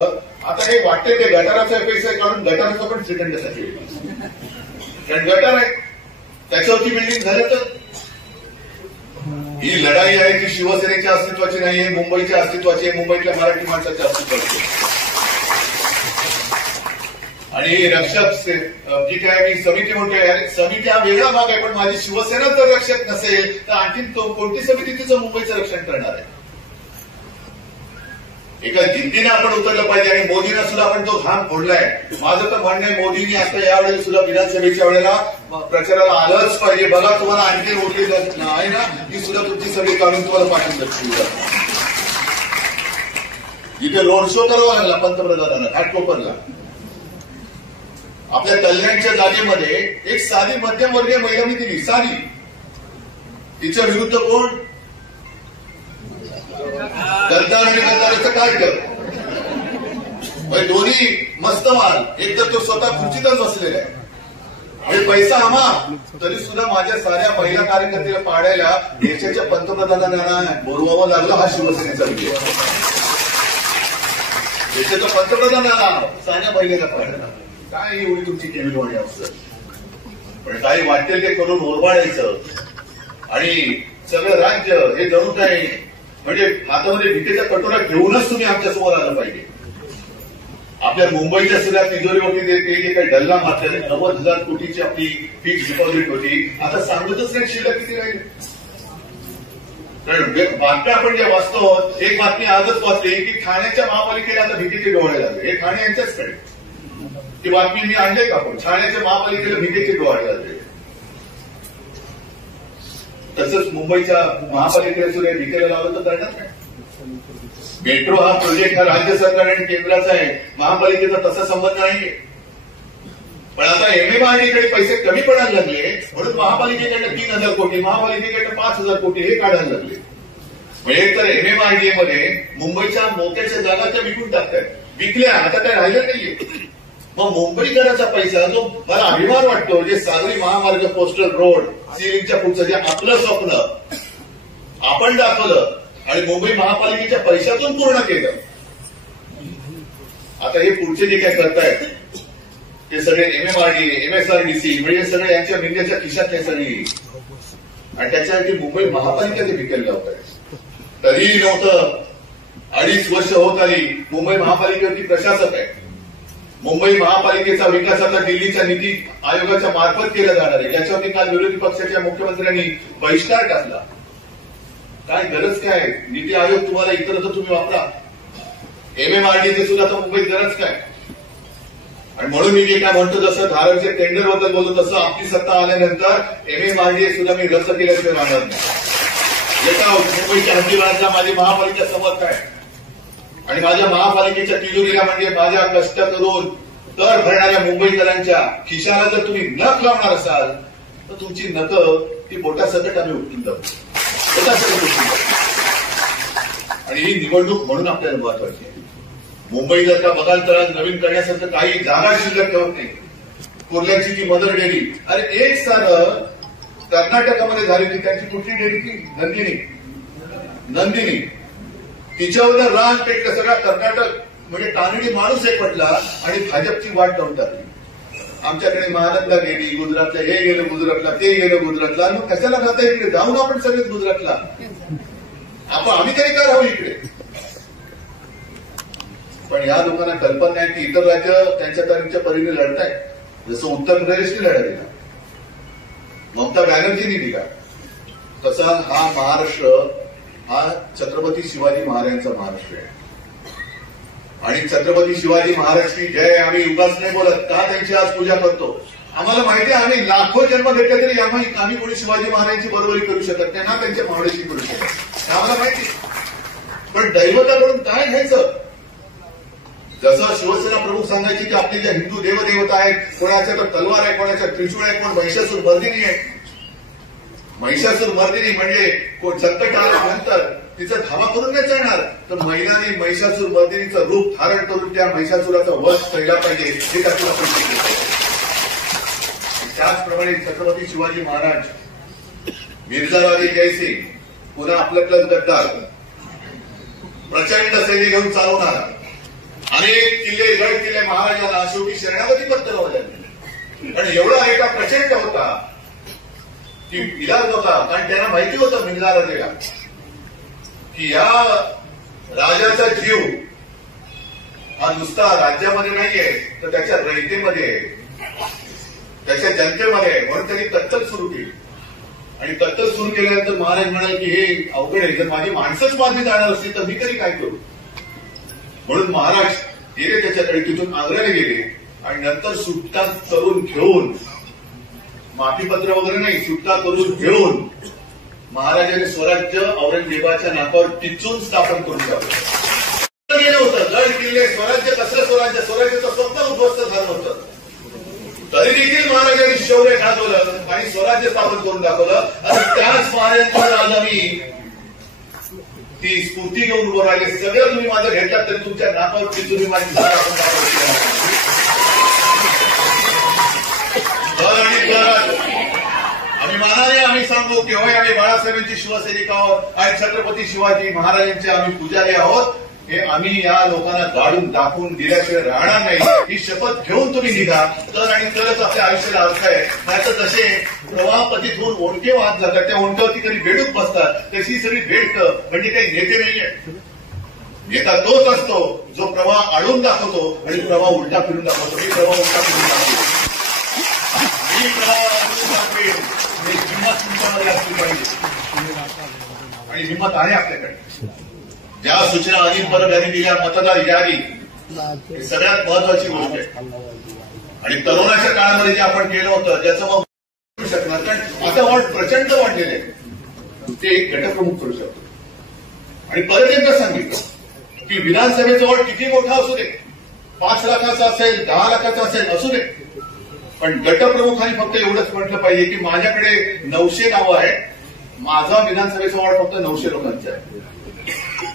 आता हे वाटते ते गटाराचा पैसा काढून गटाराचा पण सेकंडसाठी कारण गटार आहे त्याच्यावरती बिल्डिंग झालं तर ही लढाई आहे ती शिवसेनेच्या अस्तित्वाची नाही आहे, मुंबईच्या अस्तित्वाची आहे, मुंबईतल्या मराठी माणसाच्या अस्तित्वाची. आणि रक्षक जी काय मी समिती म्हणतोय, समिती हा वेगळा भाग आहे, पण माझी शिवसेना जर रक्षक नसेल तर आणखी कोणती समिती तिचं मुंबईचं रक्षण करणार आहे? एका जिद्दीने आपण उतरलं पाहिजे आणि मोदींना सुद्धा आपण तो घाम फोडलाय. माझं तर म्हणणं आहे मोदींनी आता यावेळेस सुद्धा विधानसभेच्या वेळेला प्रचाराला आलंच पाहिजे. बघा तुम्हाला आणखी मोठी आहे ना ती सुद्धा तुमची सगळी काढून तुम्हाला पाठवून देतील. जिथे रोड शो करावा लागला पंतप्रधानांना घाटकोपरला, आपल्या कल्याणच्या जागेमध्ये एक साधी मध्यमवर्गीय महिला मी दिली साधी, तिच्या विरुद्ध कोण गद्दार आणि गद्दाराचं काय कर दोन्ही मस्त माल. एक तर तो स्वतः खुर्चीतच बसलेला आहे आणि पैसा आम्हा तरी सुद्धा माझ्या साऱ्या महिला कार्यकर्त्याला पाडायला देशाच्या पंतप्रधानांना बोलवावं लागलं. हा शिवसेनेचा विजय. देशाच्या पंतप्रधानांना साऱ्या महिलेला पाडायला काय एवढी तुमची केविलवाणी असतं. पण काही वाटेल ते करून ओरबाडायचं आणि सगळं राज्य हे जणू काय म्हणजे हातामध्ये भीतीचा कटोरा घेऊनच तुम्ही आमच्यासमोर आलं पाहिजे. आपल्या मुंबईच्या सुद्धा तिजोरीवरती जे काही डल्ला मारले 90,000 कोटीची आपली फिक्स डिपॉझिट होती, आता सांगतच नाही शिल्लक किती राहील. कारण बातम्या आपण जे वाचतो, एक बातमी आजच वाचली की ठाण्याच्या महापालिकेला आता भीतीचे डोळे लागले. हे ठाणे यांच्याचकडे ती बातमी मी आणली का आपण, ठाण्याच्या महापालिकेला भीतीचे डोळे लागले. तसंच मुंबईच्या महापालिकेला सुद्धा भीतीला लावलं तर करणार नाही. मेट्रो हा प्रोजेक्ट हा राज्य सरकार आणि केंद्राचा आहे, महापालिकेचा तसा संबंध नाहीये. पण आता एमएमआरडीकडे पैसे कमी पडायला लागले म्हणून महापालिकेकडे 3,000 कोटी, महापालिकेकडे 5,000 कोटी हे काढायला लागले. म्हणजे तर एमएमआरडीमध्ये मुंबईच्या मोक्याच्या जागा त्या विकून टाकतायत. विकल्या आता काय राहिलं नाहीये. मग मुंबईकरांचा पैसा जो मला अभिमान वाटतो, जे सागरी महामार्ग, कोस्टल रोड, सिलिंगच्या पुढचं जे आपलं स्वप्न आपण दाखवलं आणि मुंबई महापालिकेच्या पैशातून पूर्ण केलं. आता हे पुढचे जे काय करतायत ते सगळे एमएमआरडी, एमएसआरडीसी म्हणजे सगळे यांच्या निंद्याच्या खिशातले सगळी आणि त्याच्यासाठी मुंबई महापालिका ते विकायला लावत आहे. तरीही नव्हतं. 2.5 वर्ष होत आली मुंबई महापालिकेवरती प्रशासक आहे. मुंबई महापालिकेचा विकास आता दिल्लीच्या नीती आयोगाच्या मार्फत केला जाणार आहे. याच्यावरती काल विरोधी पक्षाच्या मुख्यमंत्र्यांनी बहिष्कार टाकला. काय गरज काय? नीती आयोग तुम्हाला इतर तर तुम्ही वापरा, एमएमआरडीचे सुद्धा तर मुंबईत गरज काय? आणि म्हणून मी जे काय म्हणतो, जसं धारावीच्या टेंडरबद्दल बोलतो तसं आपली सत्ता आल्यानंतर एमएमआरडीए सुद्धा मी रद्द केल्याशिवाय राहणार नाही. एका मुंबईच्या हद्दीवारातला माझी महापालिका समर्थ आहे आणि माझ्या महापालिकेच्या तिजोरीला म्हणजे माझ्या कष्ट करून कर भरणाऱ्या मुंबईकरांच्या खिशाला जर तुम्ही नख लावणार असाल तर तुमची नखं ती बोटासकट आम्ही उठून जाऊ. आणि ही निवडणूक म्हणून आपल्याला महत्वाची आहे. मुंबई जर का बघाल तर नवीन करण्यासारखं काही जागा शिल्लक ठेवत नाही. कुर्ल्याची ती मदर डेअरी, अरे एक साधं कर्नाटकामध्ये झाली ती त्यांची कुठली डेअरी ती नंदिनी तिच्यावर रान पेटलं. सगळा कर्नाटक म्हणजे तानडी माणूस एक पडला आणि भाजपची वाट लावून टाकली. आमच्याकडे महानंदा गेली गुजरातला, हे गेलं गुजरातला, ते गेलं गुजरातला. मग कशाला जाता इकडे जाऊन आपण सगळेच गुजरातला, आम्ही तरी काय राहू इकडे. पण या लोकांना कल्पना आहे की इतर राज्य त्यांच्या परीने लढतायत. जसं उत्तर प्रदेशने लढा दिला, ममता बॅनर्जींनी दिला, तसा हा महाराष्ट्र हा छत्रपती शिवाजी महाराजांचा महाराष्ट्र आहे. आणि छत्रपती शिवाजी महाराज की जय आम्ही उगाच नाही बोलत का त्यांची आज पूजा करतो. आम्हाला माहिती आहे आम्ही लाखो जन्म घेतले तरी आम्ही कोणी शिवाजी महाराजांची बरोबरी करू शकत नाही ना त्यांच्या मावळीशी करू शकत, आम्हाला माहिती. पण दैवताकडून काय घ्यायचं? जसं शिवसेना प्रमुख सांगायची की आपले जे हिंदू देवदेवता आहेत, कोणाच्या तर तलवार आहे, कोणाच्या त्रिशूळ आहे, कोण महिषासूर मर्दिनी आहे. महिषासूर मर्दिनी म्हणजे कोण संकट आल्यानंतर तिचा धावा करून नाही चालणार, तर महिलांनी महिषासूर मर्दिनीचं रूप धारण करून त्या महिषासुराचा वध केला पाहिजे हे त्यातून आपण शिकलो. त्याचप्रमाणे छत्रपती शिवाजी महाराज मिर्झाराजे जयसिंग पुन्हा आपल्यातलाच गद्दार प्रचंड सैन्य घेऊन चालवून आला. अनेक किल्ले गड किल्ले महाराजांना शेवटी शरणागती पत्करावं लागली. पण एवढा एका प्रचंड होता की इलाज होता, कारण त्यांना माहिती होतं मिंगला राजाला की या राजाचा जीव हा नुसता राज्यामध्ये नाहीये तर त्याच्या रयतेमध्ये आहे, त्याच्या जनतेमध्ये आहे. म्हणून त्यांनी कत्तल सुरू केली. आणि कत्तल सुरू केल्यानंतर महाराज म्हणाले की हे अवघड आहे, जर माझी माणसंच मारली जाणार असली तर मी तरी काय करू. म्हणून महाराज गेले त्याच्याकडे, तिथून आग्र्याला गेले आणि नंतर सुटका करून घेऊन, माफीपत्र वगैरे नाही, सुटका करून घेऊन महाराजांनी स्वराज्य औरंगजेबाच्या नाकावर टिचून स्थापन करून टाकलं. गेलं होतं गड किल्ले, स्वराज्य कसलं स्वराज्य, स्वराज्याचं स्वप्न उद्ध्वस्त झालं होतं. तरी देखील महाराजांनी शौर्य गाजवलं आणि स्वराज्य स्थापन करून दाखवलं. आणि त्याच महाराजांकडे आज आम्ही ती स्फूर्ती घेऊन उभं राहिले. सगळं तुम्ही माझं घेतलात तरी तुमच्या नाकावर टिचून माझी झाड आपण दाखवली. अभिमानाने आम्ही सांगू की होय आम्ही बाळासाहेबांची शिवसैनिक आहोत आणि छत्रपती शिवाजी महाराजांचे आम्ही पुजारी आहोत. हे आम्ही या लोकांना गाडून दाखवून दिल्याशिवाय राहणार नाही. ही शपथ घेऊन तुम्ही निघा तर आणि तरच आपल्या आयुष्याला अर्थ आहे. नाहीतर जसे प्रवाहपतीत होऊन ओंडके वाहत जातात, त्या ओंडक्यावरती कधी बेडूक बसतात, तशी सगळी बेडकं म्हणजे काही नेते नाहीये. नेता तोच असतो जो प्रवाह आडून दाखवतो आणि प्रवाह उलटा फिरून दाखवतो. मी प्रवाह उलटा फिरून दाखवतो, मी प्रवाह आडून दाखवेन. हिंमत तुमच्यामध्ये असली पाहिजे आणि हिंमत आहे आपल्याकडे. ज्या सूचना अनिल परब यांनी दिल्या, मतदार यादी, ही सगळ्यात महत्वाची गोष्ट आहे. आणि तरुणाच्या काळामध्ये जे आपण केलं होतं त्याचं मग शकणार, कारण आता वॉर्ड प्रचंड वाढलेले आहे, ते एक गटप्रमुख करू शकतो. आणि परत एकदा सांगितलं की विधानसभेचं वॉर्ड किती मोठा असू दे, 5 लाखाचा असेल, 10 लाखाचा असेल, असू दे, पण गटप्रमुखांनी फक्त एवढंच म्हटलं पाहिजे की माझ्याकडे 900 नावं आहे, माझा विधानसभेचा वॉर्ड फक्त 900 लोकांचा आहे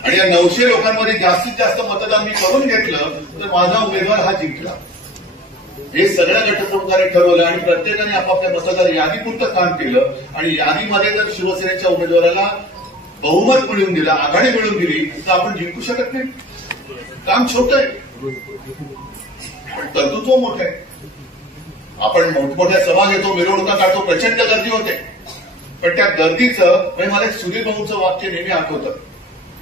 आणि या 900 लोकांमध्ये जास्तीत जास्त मतदान मी करून घेतलं तर माझा उमेदवार हा जिंकला. हे सगळ्या गटप्रमुखांनी ठरवलं आणि प्रत्येकाने आपापल्या मतदार यादीपुरतं काम केलं. आणि यादीमध्ये जर शिवसेनेच्या उमेदवाराला बहुमत मिळवून दिलं, आघाडी मिळवून दिली तर आपण जिंकू शकत नाही. काम छोटं आहे पण कर्तृत्व मोठं आहे. आपण मोठमोठ्या सभा घेतो, मिरवणुका काढतो, प्रचंड गर्दी होते, पण त्या गर्दीचं मला सुधीर भाऊंचं वाक्य नेहमी आठवतं.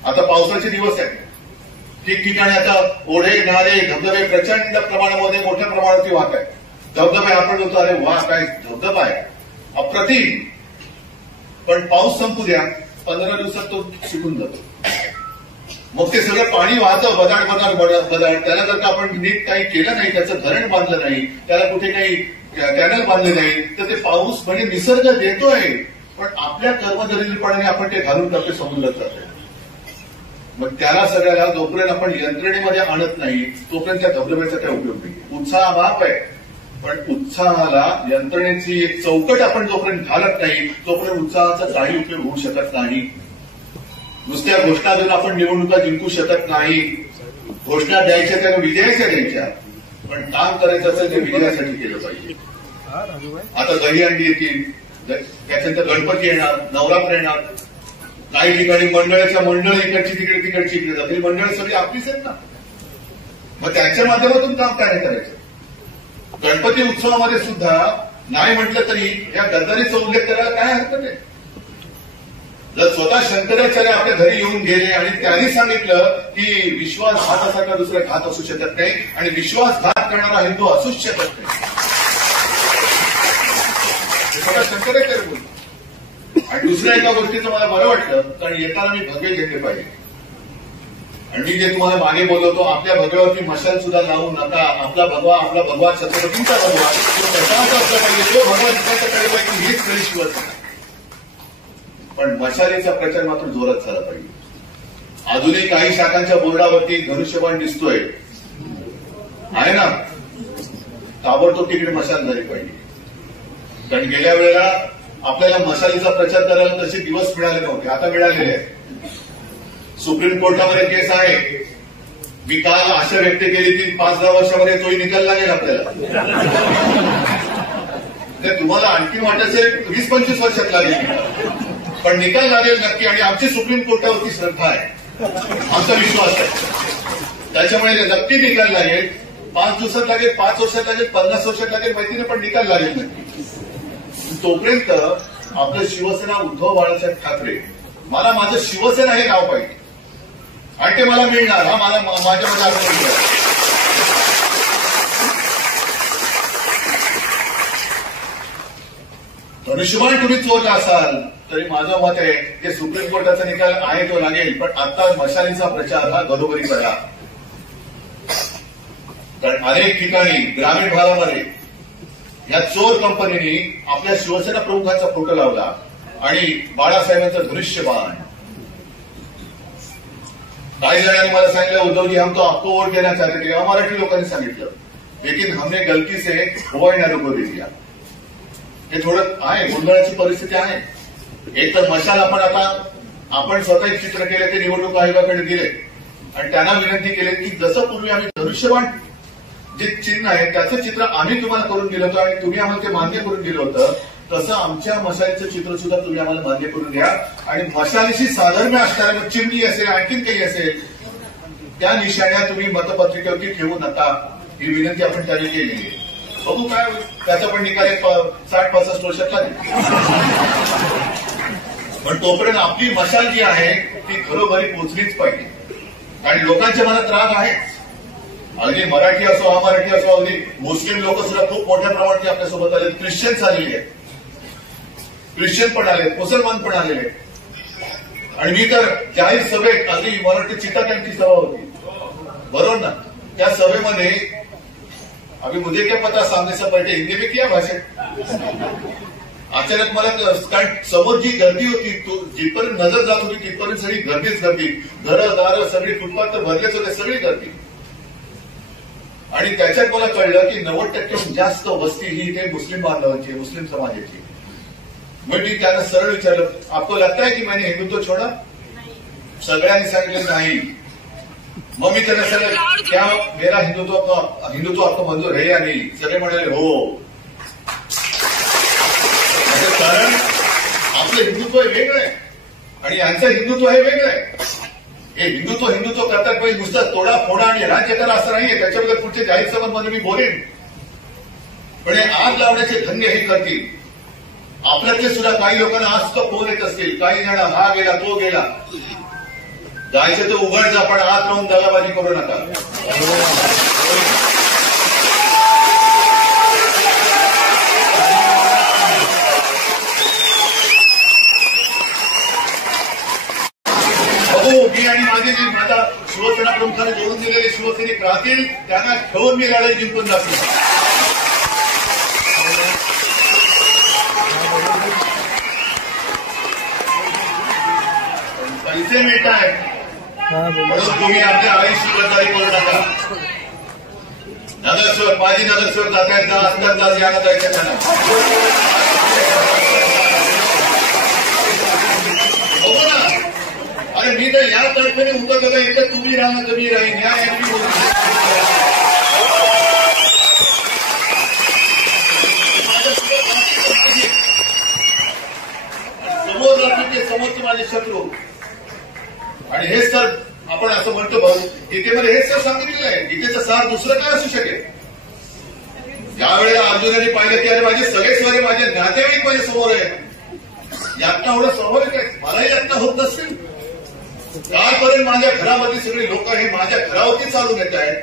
आता पावसाचे दिवस आहेत, ठिकठिकाणी आता ओढे, नाले, धबधबे प्रचंड प्रमाणामध्ये मोठ्या प्रमाणावरती वाहत आहेत. धबधबे आपण होतो, अरे वा काय धबधबा आहे, अप्रतिम. पण पाऊस संपू द्या, 15 दिवसात तो सुकून जातो. मग ते सगळं पाणी वाहतं बदाड बदाड बदाड. त्याला जर का आपण नीट काही केलं नाही, त्याचं धरण बांधलं नाही, त्याला कुठे काही कॅनल बांधले नाही, तर ते पाऊस म्हणजे निसर्ग देतोय पण आपल्या कर्मदरिद्रपणाने आपण ते घालून टाकतो, समुद्रात जातोय. मग त्याला सगळ्याला जोपर्यंत आपण यंत्रणेमध्ये आणत नाही तोपर्यंत त्या धबधब्याचा काय उपयोग नाही. उत्साह बाप आहे पण उत्साहाला यंत्रणेची एक चौकट आपण जोपर्यंत घालत नाही तोपर्यंत उत्साहाचा काही उपयोग होऊ शकत नाही. नुसत्या घोषणा देऊन आपण निवडणुका जिंकू शकत नाही. घोषणा द्यायच्या त्या विजयाच्या द्यायच्या, पण काम करायचं असेल ते विजयासाठी केलं पाहिजे. आता दहीहंडी येतील, त्याच्यानंतर गणपती येणार, नवरात्र येणार, काही ठिकाणी मंडळाच्या मंडळ इकडची तिकडची इकडे जातील. मंडळ सगळी आपलीच आहेत ना, मग त्यांच्या माध्यमातून काम काय करायचं. गणपती उत्सवामध्ये सुद्धा नाही म्हटलं तरी या गद्दारीचा उल्लेख करायला काय हरकत आहे. जर स्वतः शंकराचार्य आपल्या घरी येऊन गेले आणि त्यांनी सांगितलं की विश्वासघातासारखा दुसरा घात असू शकत नाही आणि विश्वासघात करणारा हिंदू असूच शकत नाही, स्वतः शंकराचार्य बोलतो. आणि दुसऱ्या एका गोष्टीचं मला बरं वाटलं, कारण येताना मी भगवे घेतले पाहिजे. आणि मी जे तुम्हाला मागे बोलवतो, आपल्या भगव्यावरती मशाल सुद्धा लावू नका. आपला भगवा छत्रपतींचा भगवा कशाचा असला पाहिजे, तो भगवा दिसायचा कळे पाहिजे, हेच खरी शिवसेना. पण मशालीचा प्रचार मात्र जोरात झाला पाहिजे. अजूनही काही शाखांच्या बोर्डावरती धनुष्यबाण दिसतोय, आहे ना, ताबडतोब तिकडे मशाल झाली पाहिजे. कारण गेल्या वेळेला आपल्याला मशालीचा प्रचार करायला तसे दिवस मिळाले नव्हते, आता मिळालेले आहेत. सुप्रीम कोर्टामध्ये केस आहे. मी काल आशा व्यक्त केली की 5-10 वर्षामध्ये तोही निकाल लागेल आपल्याला. तुम्हाला आणखी वाटत असेल 20-25 वर्षात लागेल, पण निकाल लागेल नक्की. आणि आमची सुप्रीम कोर्टावरती श्रद्धा आहे, आमचा विश्वास आहे. त्याच्यामुळे नक्की निकाल लागेल. 5 दिवसात लागेल, 5 वर्षात लागेल, 50 वर्षात लागेल, माहिती पण निकाल लागेल नक्की. तोपर्यंत आपलं शिवसेना उद्धव बाळासाहेब ठाकरे, मला माझं शिवसेना हे नाव पाहिजे आणि ते मला मिळणार. हा मला माझ्यामध्ये आठवण. धनुष्यबाण तुम्ही चोरला असाल तरी माझं मत आहे की सुप्रीम कोर्टाचा निकाल आहे तो लागेल, पण आता मशालीचा प्रचार हा घरोघरी करा. कारण अनेक ठिकाणी ग्रामीण भागामध्ये या चोर कंपनीने आपल्या शिवसेना प्रमुखांचा फोटो लावला आणि बाळासाहेबांचं धनुष्यबाण. काही जणांनी मला सांगितलं उद्धवजी हम तो आपको वोट देना चाहते थे. मराठी लोकांनी सांगितलं, लेकिन हमने गलती से हुआ को दे दिया. हे थोडं आहे, गोंधळाची परिस्थिती आहे. एक तर मशाल आपण स्वतः चित्र केले ते निवडणूक आयोगाकडे दिले आणि त्यांना विनंती केली की जसं पूर्वी आम्ही धनुष्यबाण जे चिन्ह आहे त्याचं चित्र आम्ही तुम्हाला करून दिलं होतं आणि तुम्ही आम्हाला ते मान्य करून दिलं होतं, तसं आमच्या मशालीचं चित्र सुद्धा तुम्ही आम्हाला मान्य करून द्या आणि मशालीशी साधर्म्य असणाऱ्या चिमणी असेल आणखीन काही असेल त्या निशाण्या तुम्ही मतपत्रिकेवरती ठेवू नका, ही विनंती आपण त्यांनी केली आहे. बघू काय त्याचा पण निकाल 60-65 वर्षात लागेल. पण तोपर्यंत आपली मशाल जी आहे ती घरोघरी पोचलीच पाहिजे आणि लोकांच्या मनात राग आहे. अगदी मराठी असो अमराठी असो, अगदी मुस्लिम लोक सुद्धा खूप मोठ्या प्रमाणात आपल्यासोबत आले, ख्रिश्चन्स आलेले आहेत, ख्रिश्चन पण आले, मुसलमान पण आलेले आहेत. आणि मी तर जाहीर सभेत अगदी मराठी चिता त्यांची सभा होती बरोबर ना, त्या सभेमध्ये अभी मुझे क्या पता सामने से बैठे हिंदी में किया भाषण. अचानक मला कारण समोर जी गर्दी होती जिथपर्यंत नजर जात होती तिथपर्यंत सगळी गर्दीच गर्दी, घरं दारं सगळी फुटपाथ तर भरलेच होते, सगळी गर्दी. आणि त्याच्यात मला कळलं की 90% जास्त वस्ती ही इथे मुस्लिम बांधवांची, मुस्लिम समाजाची. मग मी त्यांना सरळ विचारलं आपको लगता है की मैंने हिंदुत्व छोडा. सगळ्यांनी सांगितलं नाही. मग मी त्यांना सगळं क्या मेरा हिंदुत्व आपको मंजूर है या नाही. सगळे म्हणाले हो. कारण आपलं हिंदुत्व हे वेगळं आहे आणि यांचं हिंदुत्व हे वेगळं आहे. हे हिंदुत्व करतात पण नुसतं तोडा फोडा आणि राज्य करा असं नाहीये. त्याच्याबद्दल पुढच्या जाहीर सभांमध्ये मी बोलेन. पण हे आग लावण्याचे धंदे हे करतील. आपल्यातले सुद्धा काही लोकांना आज तर फोन येत असतील, काही जण हा गेला तो गेला. जायचं तर उघड जा पण आत राहून दगाबाजी करू नका. मी आणि माझा शिवसेना प्रमुखाने जोडून दिलेले शिवसैनिक राहतील, त्यांना ठेवून मी लढाई जिंकून जातो. पैसे मिळत आहेत म्हणून तुम्ही आपल्या आयुष्य गद्दारी करू नका. नगरसेवक माजी नगरसेवक जातायत असतात याला जायचं त्यांना बघू ना. अरे मी तर या तर्फेने उतरतो का इथं तुम्ही राहणं कमी राहील न्याय समोर राहतील ते समोरचे माझे शत्रू. आणि हेच तर आपण असं म्हणतो भाऊ गीतेमध्ये हेच तर सांगितलेलं आहे. गीतेचं सार दुसरं काय असू शकेल. यावेळेला अर्जुनाने पाहिलं की अरे माझे सगळे स्वरे माझे नातेवाईक माझ्या समोर आहेत. यातना एवढं स्वाभाविक आहे. मलाही यातना होत नसतील. कालपर्यंत माझ्या घरामधली सगळी लोक हे माझ्या घरावरती चालून येत आहेत.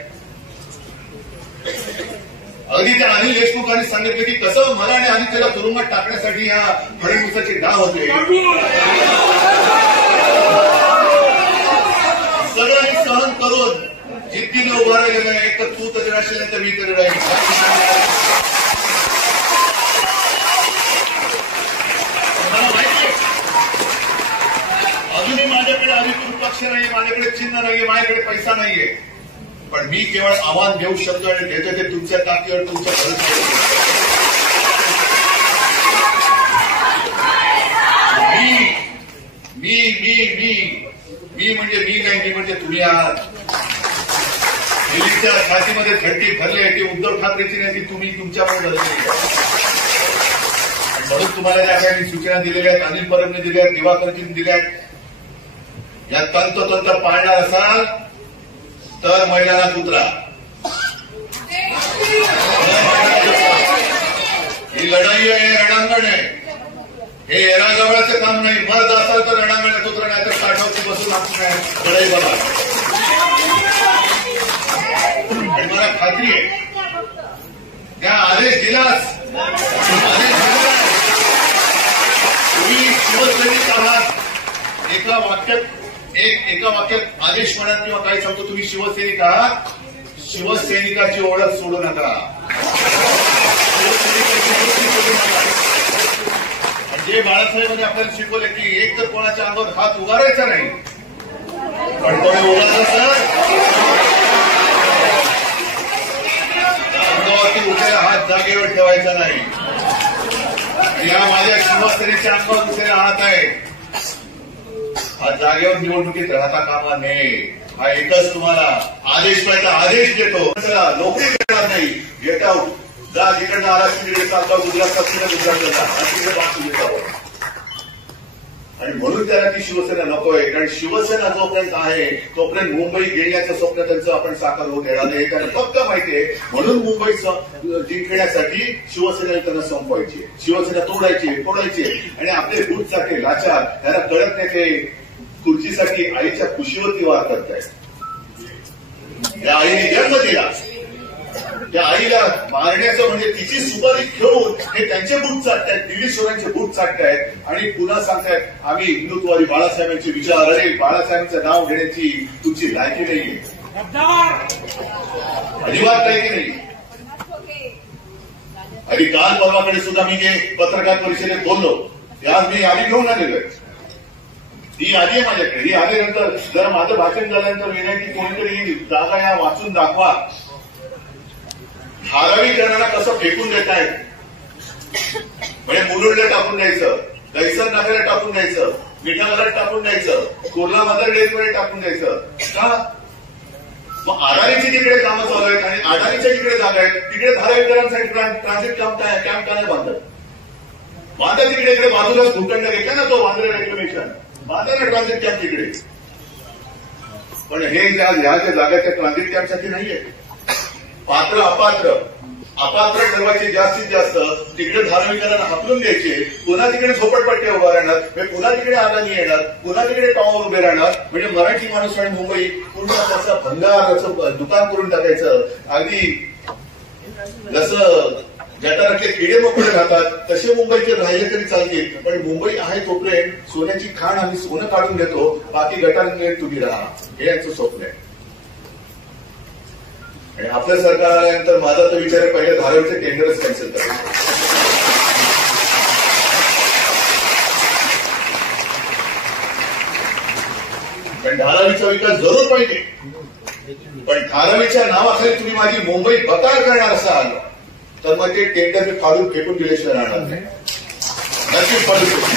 अगदी त्या अनिल देशमुखांनी सांगितलं की कसं मला आणि आदित्यला तुरुंगात टाकण्यासाठी या फडणवीसाची डाव होते. सगळ्यांनी सहन करून जिद्दीने उभा राहिलेलं आहे. एक तर तू तरी राहशील नाही तर मी तरी राहील. मला माहिती आहे अजूनही माझ्याकडे अधिकृत पक्ष नाहीये, माझ्याकडे चिन्ह नाहीये, माझ्याकडे पैसा नाहीये. पण मी केवळ आव्हान देऊ शकतो आणि देतो ते तुमच्या ताकदीवर तुमच्या मी म्हणजे मी नाही, मी म्हणजे तुम्ही आहात. दिल्लीच्या छातीमध्ये थंडी भरली ती उद्धव ठाकरेची नाही, ती तुम्ही तुमच्यामुळे भरली. म्हणून तुम्हाला ज्या काही सूचना दिलेल्या आहेत अनिल परबने दिल्या आहेत, दिवाकरजींनी दिल्या आहेत, या तंतोतंत पाळणार असाल तर मैदानात उतरा. ही लढाई आहे, रणांगण आहे. हे एराजवळाचं काम नाही. मर्द असाल तर रणांगणात उतरा, नाही तर काठावरती बसून आपण लढाई बघा. आणि मला खात्री आहे त्या आदेश दिलाच, तुम्ही शिवसैनिक आहात. एका वाक्यात आदेश म्हणा किंवा काही सांगतो, तुम्ही शिवसैनिक आहात. शिवसैनिकाची ओळख सोडू नका. जे बाळासाहेबांनी आपल्याला शिकवले की एक तर कोणाच्या अंगावर हात उगारायचा नाही, पण कोणी उगारला तर अंगावरती उठलेला हात जागेवर ठेवायचा नाही. या माझ्या शिवसेनेच्या अंगावर उठलेला हात आहे, हा जागेवर निवडणुकीत राहता कामा नये. हा एकच तुम्हाला आदेश पाहिजे, आदेश देतो. चला, नोकरी देणार नाही. Get out. जा, जिकडनं आला तिकडे चालता, गुजरात गुजरातला जा, तिकडे बाकी देतो. आणि म्हणून त्याला ती शिवसेना नकोय. कारण शिवसेना जोपर्यंत आहे तोपर्यंत मुंबई गेल्याचं स्वप्न त्यांचं आपण साकार होऊ देणार नाही. त्यांना फक्त माहितीये, म्हणून मुंबई जिंकण्यासाठी शिवसेनेला त्यांना संपवायची, शिवसेना तोडायची आणि आपले बूथ सारखे लाचार त्यांना कळत नाही ते खुर्चीसाठी आईच्या खुशीवरती वार करतायत. त्या आईने जन्म दिला, त्या आईला मारण्याचं म्हणजे तिची सुपारी घेऊन हे त्यांचे बूट चाटतायत, दिल्लीश्वरांचे बूट चाटतायत आणि पुन्हा सांगतायत आम्ही हिंदुत्ववादी बाळासाहेबांचे विचार. अरे, बाळासाहेबांचं नाव घेण्याची तुमची लायकी नाहीये, अजिबात लायकी नाही. आणि काल परवाकडे सुद्धा मी जे पत्रकार परिषदेत बोललो, आज मी यादी घेऊन आलेलो आहे. ही यादी आहे माझ्याकडे. ही आल्यानंतर जर माझं भाषण झाल्यानंतर विनंती, कोणीतरी ही जागा या वाचून दाखवा. धारावीकरांना कसं फेकून देत आहेत, म्हणजे मुलुंडला टाकून द्यायचं, दहिसर नागऱ्याला टाकून द्यायचं, मिठागरात टाकून द्यायचं, कुर्ला मदर डेअरीमध्ये टाकून द्यायचं. का? मग अडाणीची तिकडे कामं चालू आहेत आणि अडाणीच्या तिकडे जागा आहेत, तिकडे धारावीकरांसाठी ट्रान्झिट कॅम्प का नाही बांधत? बांधा तिकडे. इकडे बाजूलाच भूखंड घेतला ना तो वांद्रे रेक्लेमेशन, बांधा ना ट्रान्झिट कॅम्प तिकडे. पण हे ह्या ज्या जागाच्या ट्रान्झिट कॅम्पसाठी नाहीये. पात्र अपात्र ठरवायचे जास्तीत जास्त. तिकडे धारावीकरांना हाकलून द्यायचे, पुन्हा तिकडे झोपडपट्ट्या उभा राहणार, पुन्हा तिकडे अदानी येणार, पुन्हा तिकडे टॉवर उभे राहणार. म्हणजे मराठी माणूस आणि मुंबई पूर्ण त्याचं भंगार असं दुकान करून टाकायचं. अगदी जसं गटारातले किडे मोकळे राहतात तसे मुंबईचे राहिले तरी चालतील, पण मुंबई आहे तोपर्यंत सोन्याची खाण आम्ही सोनं काढून घेतो, बाकी गटारांकडे तुम्ही राहा. हे यांचं स्वप्न आहे. आणि आपलं सरकार आल्यानंतर माझा तर विचार आहे, पहिले धारावीचे टेंडरच कॅन्सल करायचं. पण धारावीचा विकास जरूर पाहिजे, पण धारावीच्या नावाखाली तुम्ही माझी मुंबई बकार करणार असाल तर मग ते टेंडर मी फाडून फेकून दिल्याशिवाय राहणार नाही. नक्कीच फाडू शकतो.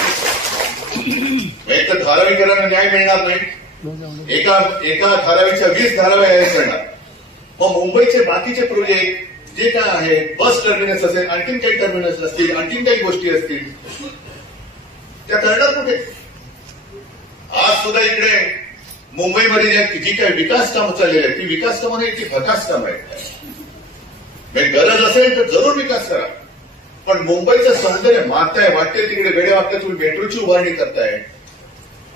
एक तर धारावीकरांना न्याय मिळणार नाही. एका धारावीच्या 20 धाराव्या न्याय करणार. मग मुंबईचे बाकीचे प्रोजेक्ट जे काय आहे, बस टर्मिनस असेल, आणखीन काही टर्मिनस असतील, आणखीन काही गोष्टी असतील, त्या करणार कुठे? आज सुद्धा इकडे मुंबईमध्ये जी काही विकास कामं चाललेली आहेत ती विकास कामं नाही, ती भकास कामं आहेत. गरज असेल तर जरूर विकास करा, पण मुंबईचं सौंदर्य मारताय, वाटते तिकडे वेळे वाटते तुम्ही मेट्रोची उभारणी करताय.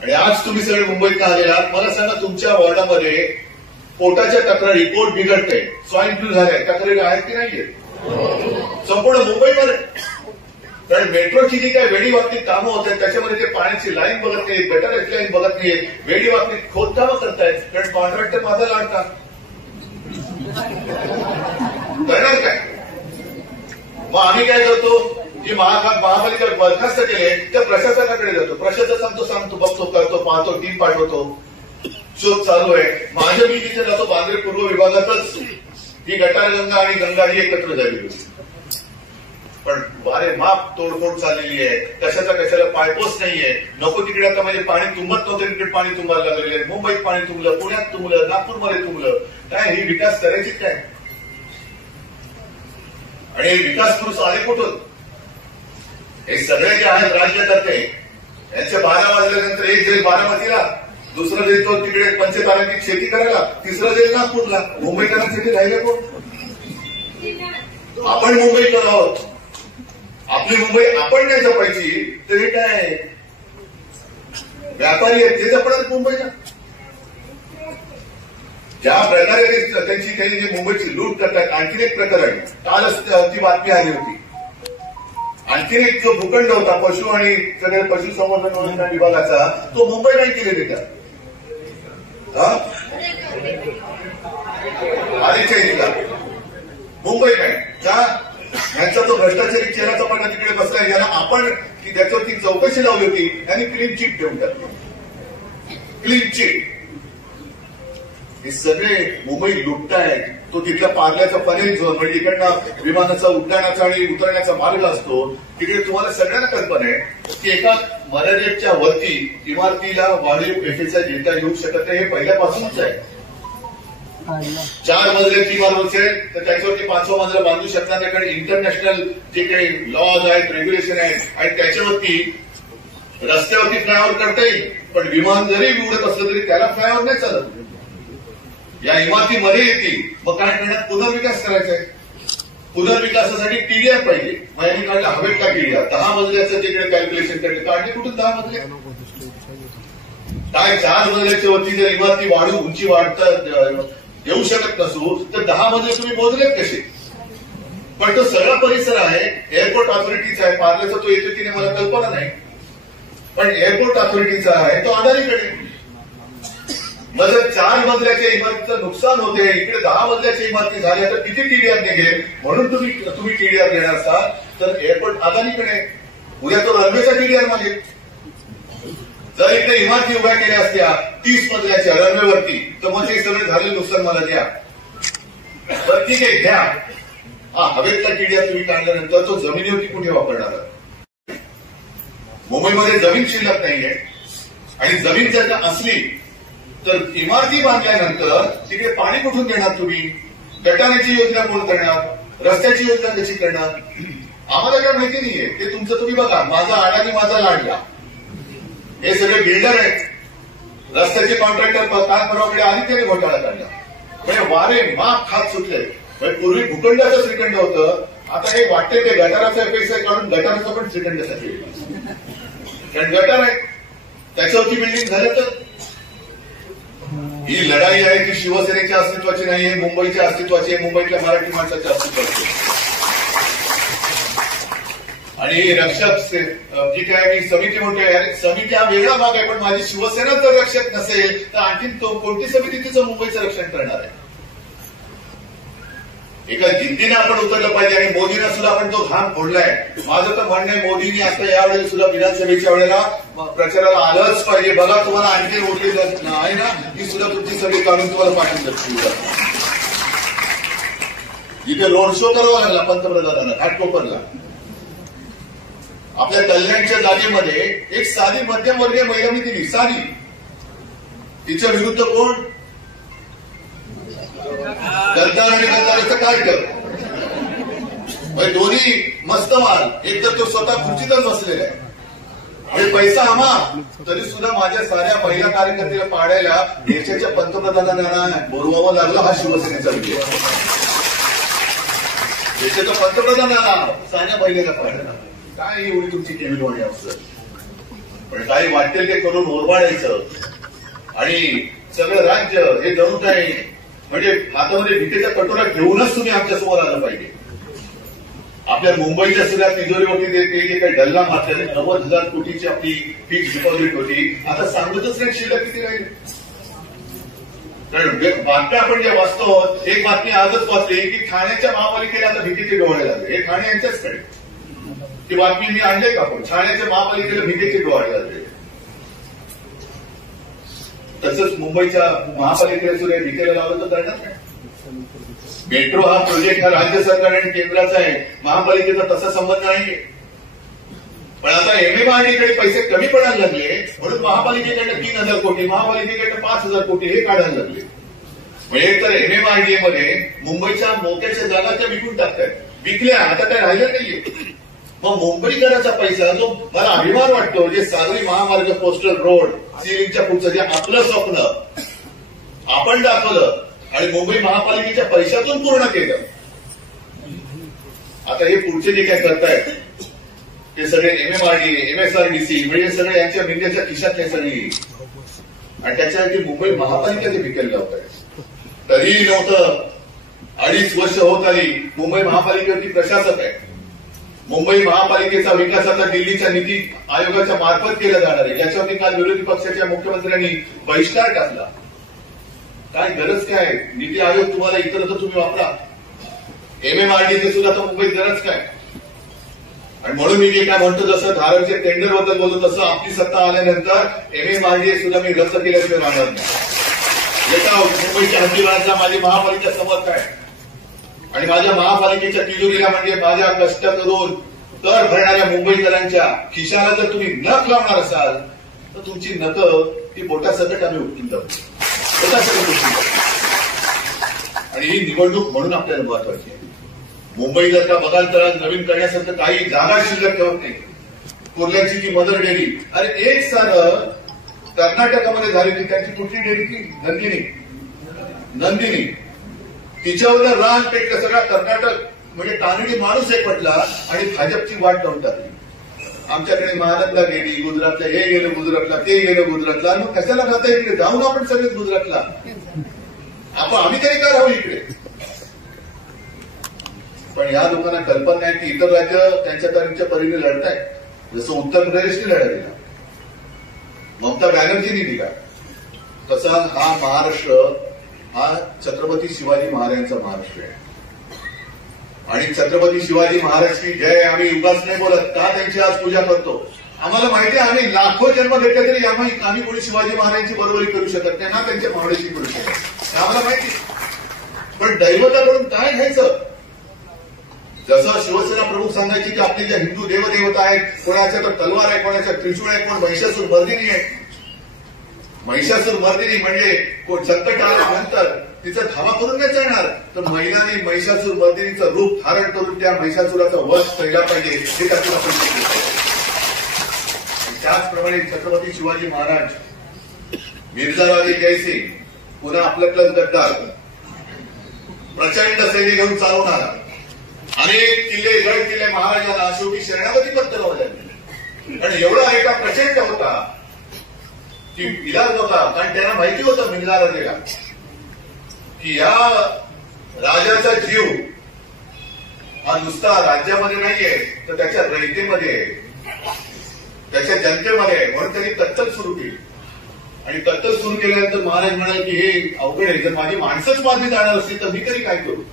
आणि आज तुम्ही सगळे मुंबईत का आलेला? मला सांगा, तुमच्या वॉर्डामध्ये पोटाच्या तक्रारी, पोट बिघडते, स्वाईन फ्लू झाले, तक्रारी आहेत की नाहीये? संपूर्ण मुंबईमध्ये. कारण मेट्रोची जी काही वेडी बाबतीत कामं होत आहेत त्याच्यामध्ये ते पाण्याची लाईन बघत नाहीत, गटर लाईन बघत नाहीत, वेडी बाबतीत खोदकामं करतायत, कारण कॉन्ट्रॅक्टर माझा लाडका. करणार काय? मग आम्ही काय करतो, जी महापालिका बरखास्त केले त्या प्रशासनाकडे जातो. प्रशासन सांगतो, बघतो, करतो, पाहतो, टीम पाठवतो, शोध चालू आहे. माझ्या मी तिथे जातो, बांद्रे पूर्व विभागातच ही गटारगंगा आणि गंगा ही एकत्र झाली होती. पण वारे माप तोडफोड चाललेली आहे, कशाला पायपोस नाहीये. नको तिकडे आता म्हणजे पाणी तुंबत नव्हतं, तिकडे पाणी तुंबायला लागलेलं आहे. मुंबईत पाणी तुंबलं, पुण्यात तुंबलं, नागपूरमध्ये तुंबलं. काय ही विकास करायची काय? आणि हे विकास पुरुष आले कुठून? हे सगळे जे आहेत राज्यकर्ते, यांचे 12 वाजल्यानंतर एक जाईल बारामतीला, दुसरं जाईल तो तिकडे पंचतारांकित शेती करायला, तिसरं जाईल नागपूरला. मुंबईकरांसाठी राहिले कोण? आपण मुंबईकर आहोत. आपली मुंबई आपण नाही जपायची तर हे काय व्यापारी आहेत ते जपणार मुंबईला? ज्या प्रकारे त्यांची काही जी मुंबईची लूट करतात. आणखीन एक प्रकरण कालच ती बातमी आली होती. आणखीन एक जो भूखंड होता पशु आणि सगळे पशुसंवर्धन विभागाचा, तो मुंबई बँकेने देतात. आधीच्या इथला मुंबई बँक यांचा जो भ्रष्टाचारी चेहरा चपाटा तिकडे बसलाय, याला आपण त्याच्यावरती चौकशी लावली होती. यांनी क्लीन चिट देऊन टाकली. Clean chit. हे सगळे मुंबई लुटतायत. तो तिथल्या पार्ल्याचा पनेल झोन म्हणजे इकडनं विमानाचा उड्डाणाचा आणि उतरण्याचा मार्ग असतो. तिकडे तुम्हाला सगळ्यांना कल्पना आहे की एका मर्यादेच्या वरती इमारतीला वाढीव एफएसआय देता येऊ शकत नाही. हे पहिल्यापासूनच आहे. 4 मजल्याची इमारत असेल तर त्याच्यावरती 5वा मजला बांधू शकणार नाही, कारण इंटरनॅशनल जे काही लॉज आहेत, रेग्युलेशन आहेत आणि त्याच्यावरती रस्त्यावरती फ्लायओव्हर करता येईल. पण विमान जरी उडत असलं तरी त्याला फ्लायओव्हर नाही चालत. या इमारतीमध्ये येतील. मग काय करण्यात पुनर्विकास करायचा आहे. पुनर्विकासासाठी टीडीआर पाहिजे. मग यांनी काढलं हवेतला टीडीआर. 10 मजल्याचं तिकडे कॅल्क्युलेशन काढले कुठून 10 मजले? काय 4 मजल्याच्या वरती जर इमारती वाढू उंची वाढता येऊ शकत नसू तर 10 मजले तुम्ही मोजलेत कसे? पण तो सगळा परिसर आहे, एअरपोर्ट ऑथॉरिटीचा आहे. पार्ल्याचा तो येतो की नाही मला कल्पना नाही, पण एअरपोर्ट ऑथॉरिटीचा आहे, तो अदानीकडे. मग जर 4 मजल्याच्या इमारतीचं नुकसान होते, इकडे 10 मजल्याच्या इमारती झाल्या तर किती टीडीआर निघेल? म्हणून तुम्ही टीडीआर देणार असाल तर एअरपोर्ट अदानीकडे. उद्या तो रनवेचा टीडीआर मागेल. जर इकडे इमारती उभ्या केल्या असत्या 30 मजल्याच्या रनवेवरती तर मग हे सगळे झालेलं नुकसान मला द्या. तर ठीक आहे घ्या. हवेतला टीडीआर तुम्ही काढल्यानंतर तो जमिनीवरती कुठे वापरणार? मुंबईमध्ये जमीन शिल्लक नाहीये. आणि जमीन जर का असली तर इमारती बांधल्यानंतर तिकडे पाणी कुठून देणार तुम्ही? गटाराची योजना कोण करणार? रस्त्याची योजना कशी करणार? आम्हाला काय माहिती नाहीये. ते तुमचं तुम्ही बघा. माझा अडाणी माझा लाडला हे सगळे बिल्डर आहेत. रस्त्याचे कॉन्ट्रॅक्टर काल परवाकडे आधी त्याने घोटाळा काढला. म्हणजे वारे माप खात सुटले. पूर्वी भूखंडाचं श्रीखंड होतं, आता हे वाटते ते गटाराचा पैसा काढून गटाराचा पण श्रीखंडासाठी. कारण गटार आहे त्याच्यावरती बिल्डिंग झालं तर ही लढाई आहे ती शिवसेनेच्या अस्तित्वाची नाहीये, मुंबईच्या अस्तित्वाची आहे, मुंबईतल्या मराठी माणसाच्या अस्तित्वाची. आणि रक्षक जी काय मी समिती म्हणतोय, समिती हा वेगळा भाग आहे, पण माझी शिवसेना जर रक्षक नसेल तर आणखी कोणती समिती तिचं मुंबईचं रक्षण करणार आहे? एका जिद्दीने आपण उतरलं पाहिजे. आणि मोदींना सुद्धा आपण तो घाम फोडलाय. माझं तर म्हणणं आहे मोदींनी आता यावेळेला सुद्धा विधानसभेच्या वेळेला प्रचाराला आलंच पाहिजे. बघा तुम्हाला आणखी वोटली आहे ना, ही सुद्धा तुमची सगळी काढून तुम्हाला पाठवून देतो. जिथे रोड शो करावा लागला पंतप्रधानांना घाटकोपरला, आपल्या कल्याणच्या जागेमध्ये एक साधी मध्यमवर्गीय महिला मी दिली, साधी. तिच्या विरुद्ध कोण? गद्दार आणि गद्दाराचं काय कर? दोन्ही मस्त माल. एक तर तो स्वतः खुर्चीतच बसलेला आहे आणि पैसा आम्हा, तरी सुद्धा माझ्या साऱ्या महिला कार्यकर्त्याला पाडायला देशाच्या पंतप्रधानांना बोलवावं लागलं. हा शिवसेनेचा विजय. देशाच्या पंतप्रधानांना साऱ्या महिलेला पाडायला काय एवढी तुमची केविलवाणी अफसर? पण काही वाटेल ते करून ओरबाडायचं आणि सगळं राज्य हे जणू काय म्हणजे हातामध्ये भीकेचा कटोरा घेऊनच तुम्ही आमच्यासमोर आलं पाहिजे. आपल्या मुंबईच्या सगळ्या तिजोरीवरती जे काही डल्ला मारल्याने 90,000 कोटीची आपली फिक्स डिपॉझिट होती, आता सांगतच नाही शिल्लक किती राहील. कारण बातम्या आपण ज्या वाचतो, एक बातमी आजच वाचली की ठाण्याच्या महापालिकेला आता भीकेचे डोळे लागले. हे ठाणे यांच्याचकडे ती बातमी मी आणले का? आपण ठाण्याच्या महापालिकेला भीकेचे डोळे लागले. तसंच मुंबईच्या महापालिकेला सुद्धा भीकेला लावलं तर करणार नाही. मेट्रो हा प्रोजेक्ट हा राज्य सरकार आणि केंद्राचा आहे, महापालिकेचा तसा संबंध नाहीये. पण आता एमएमआरडीकडे पैसे कमी पडायला लागले म्हणून महापालिकेकडनं 3,000 कोटी, महापालिकेकडनं 5,000 कोटी हे काढायला लागले. म्हणजे तर एमएमआरडीए मध्ये मुंबईच्या मोक्याच्या जागा त्या विकून टाकतायत. विकल्या, आता काय राहिलं नाहीये. मग मुंबईकरांचा पैसा जो मला अभिमान वाटतो, जे सागरी महामार्ग, कोस्टल रोड, सीलिंगच्या पुढचं जे आपलं स्वप्न आपण दाखवलं आणि मुंबई महापालिकेच्या पैशातून पूर्ण केलं. आता हे पुढचे जे काय करतायत ते सगळे MMRD, MSRDC म्हणजे सगळे यांच्या निंद्याच्या खिशातले सगळी, आणि त्याच्यासाठी मुंबई महापालिका ते विकेल लावत आहे. तरीही नव्हतं 2.5 वर्ष होत आली मुंबई महापालिकेवरती प्रशासक आहे. मुंबई महापालिकेचा विकास आता दिल्लीच्या नीती आयोगाच्या मार्फत केला जाणार आहे. याच्यावरती काल विरोधी पक्षाच्या मुख्यमंत्र्यांनी बहिष्कार टाकला. काय गरज काय? नीती आयोग तुम्हाला इतरत्र तुम्ही वापरा, MMRDचे सुद्धा तर मुंबईत गरज काय? आणि म्हणून मी जे काय म्हणतो, जसं धारावीच्या टेंडर बद्दल बोलतो तसं आपली सत्ता आल्यानंतर MMRD सुद्धा मी रद्द केल्याशिवाय राहणार नाही. एका मुंबईच्या हद्दीवारांचा माझी महापालिका समर्थ आहे आणि माझ्या महापालिकेच्या तिजोरीला म्हणजे माझ्या कष्ट करून कर भरणाऱ्या मुंबईकरांच्या खिशाला जर तुम्ही नख लावणार असाल तर तुमची नखं ती बोटासकट आम्ही उठून जाऊ, बोटासकट उठून जाऊ. आणि ही निवडणूक म्हणून आपल्याला महत्वाची आहे. मुंबई जर का बघाल तर नवीन करण्यासारखं काही जागा शिल्लक ठेवत नाही. कुर्ल्याची ती मदर डेअरी, अरे एक साधं कर्नाटकामध्ये झालेली त्यांची कुठली डेअरी ती नंदिनी, तिच्यावर रान पेटलं. सगळा कर्नाटक म्हणजे तानडी माणूस एक पटला आणि भाजपची वाट लावून टाकली. आमच्याकडे महाराजला गेली, गुजरातला हे गेलं गुजरातला, ते गेलं गुजरातला. मग कशाला जाता इकडे? जाऊन आपण सगळेच गुजरातला. आम्ही तरी का राहू इकडे? पण या लोकांना कल्पना नाही की इतर राज्य त्यांच्या परीने लढत आहेत. जसं उत्तर प्रदेशने लढायला ममता बॅनर्जींनी दिला, तसा हा महाराष्ट्र हा छत्रपती शिवाजी महाराजांचा महाराष्ट्र आहे. आणि छत्रपती शिवाजी महाराजची जय आम्ही उगाच नाही बोलत का त्यांची आज पूजा करतो. आम्हाला माहिती आहे आम्ही लाखो जन्म घेतले तरी आम्ही कोणी शिवाजी महाराजांची बरोबरी करू शकत नाही ना त्यांच्या मावळीशी करू शकत, आम्हाला माहिती. पण दैवताकडून काय घ्यायचं? जसं शिवसेना प्रमुख सांगायची की आपले ज्या हिंदू देवदेवता आहेत, कोणाच्या तर तलवार आहे, कोणाच्या त्रिशूळ आहे, कोण महिषासूर मर्दिनी आहे. महिषासूर मर्दिनी म्हणजे कोण संकट आल्यानंतर तिचा धावा करून नाही चालणार, तर महिलांनी महिषासूर मर्दिनीचं रूप धारण करून त्या महिषासुराचा वध केला पाहिजे हे त्यातून आपण शिकलो. त्याचप्रमाणे छत्रपती शिवाजी महाराज मिर्झाराजे जयसिंग पुन्हा आपलं प्लस गद्दार प्रचंड सैन्य घेऊन चालून आला. अनेक किल्ले गड किल्ले महाराजांना शेवटी शरणागती पत्करावं लागली. आणि एवढा एका प्रचंड होता की इलाज नव्हता, कारण त्यांना माहिती होतं मिर्झाराजेला की या राजाचा जीव हा नुसता राज्यामध्ये नाहीये तर त्याच्या रयतेमध्ये आहे, त्याच्या जनतेमध्ये आहे. म्हणून त्यांनी कत्तल सुरू केली. आणि कत्तल सुरू केल्यानंतर महाराज म्हणाले की हे अवघड आहे, जर माझी माणसंच मारली जाणार असतील तर मी तरी काय करू.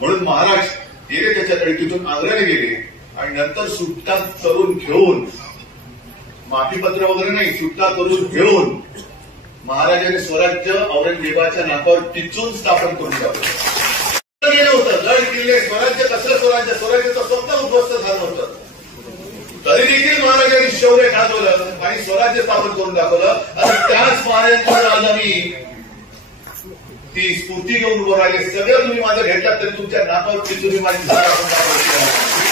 म्हणून महाराज गेले त्याच्याकडे, तिथून आग्र्याला गेले आणि नंतर सुटका करून घेऊन, माफीपत्र वगैरे नाही, सुटका करून घेऊन महाराजांनी स्वराज्य औरंगजेबाच्या नाकावर टिचून स्थापन करून टाकलं. गेलं होतं गड किल्ले, स्वराज्य कसलं स्वराज्य, स्वराज्याचं स्वप्न उद्ध्वस्त झालं होतं. तरी देखील महाराजांनी शौर्य गाजवलं आणि स्वराज्य स्थापन करून दाखवलं. आणि त्याच महाराजांकडे आज आम्ही ती स्फूर्ती घेऊन उभं राहिले. सगळं तुम्ही माझं घेतलात तरी तुमच्या नाकावर टिचून माझी झाड आपण दाखवली.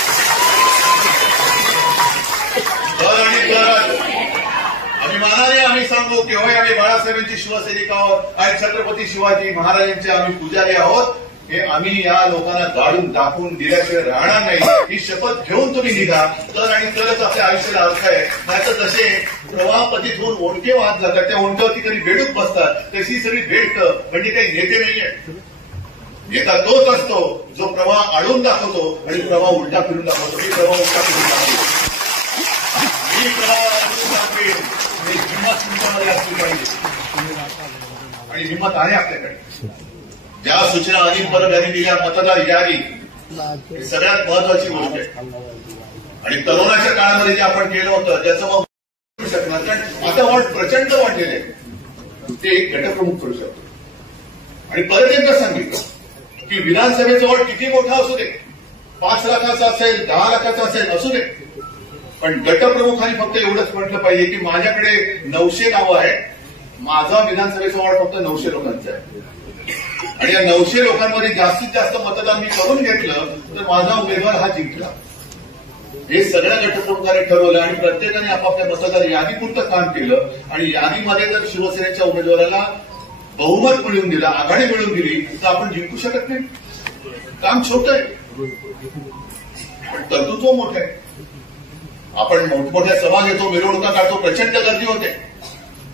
अभिमानाने आम्ही सांगू की होय आम्ही बाळासाहेबांची शिवसैनिक आहोत आणि छत्रपती शिवाजी महाराजांचे आम्ही पुजारी आहोत. हे आम्ही या लोकांना गाडून दाखवून दिल्याशिवाय राहणार नाही. ही शपथ घेऊन तुम्ही निघा तर आणि तरच आपल्या आयुष्याला अर्थ आहे. नाहीतर जसे प्रवाह पतित होऊन ओंडके वाहत जातात, त्या ओंडक्यावरती कधी बेडूक बसतात, तशी सगळी भेट म्हणजे काही नेते नाहीये. नेता तोच असतो जो प्रवाह अडवून दाखवतो आणि प्रवाह उलटा फिरून दाखवतो. मी प्रवाह उलटा फिरून दाखवतो, मी प्रवाह अडवून दाखवेन. हिंमत तुमच्यामध्ये असली पाहिजे आणि हिंमत आहे आपल्याकडे. ज्या सूचना अनिल परब यांनी दिल्या, मतदार यादी, ही सगळ्यात महत्वाची गोष्ट आहे. आणि तरुणाच्या काळामध्ये जे आपण केलं होतं त्याचं मग शकणार, कारण आता वॉर्ड प्रचंड वाढलेले आहे, ते एक गटप्रमुख करू शकतो. आणि परत एकदा सांगितलं की विधानसभेचा वॉर्ड किती मोठा असू दे, 5 लाखाचा असेल, 10 लाखाचा असेल, असू दे, पण गटप्रमुखांनी फक्त एवढंच म्हटलं पाहिजे की माझ्याकडे 900 नावं आहे, माझा विधानसभेचा वॉर्ड फक्त 900 लोकांचा आहे आणि या 900 लोकांमध्ये जास्तीत जास्त मतदान मी करून घेतलं तर माझा उमेदवार हा जिंकला. हे सगळ्या घटकप्रमुखांनी ठरवलं आणि प्रत्येकाने आपापल्या मतदार यादीपुरतं काम केलं आणि यादीमध्ये जर शिवसेनेच्या उमेदवाराला बहुमत मिळवून दिलं, आघाडी मिळवून दिली तर आपण जिंकू शकत नाही. काम छोटं आहे पण कर्तृत्व मोठं आहे. आपण मोठमोठ्या सभा घेतो, मिरवणुका काढतो, प्रचंड गर्दी होते,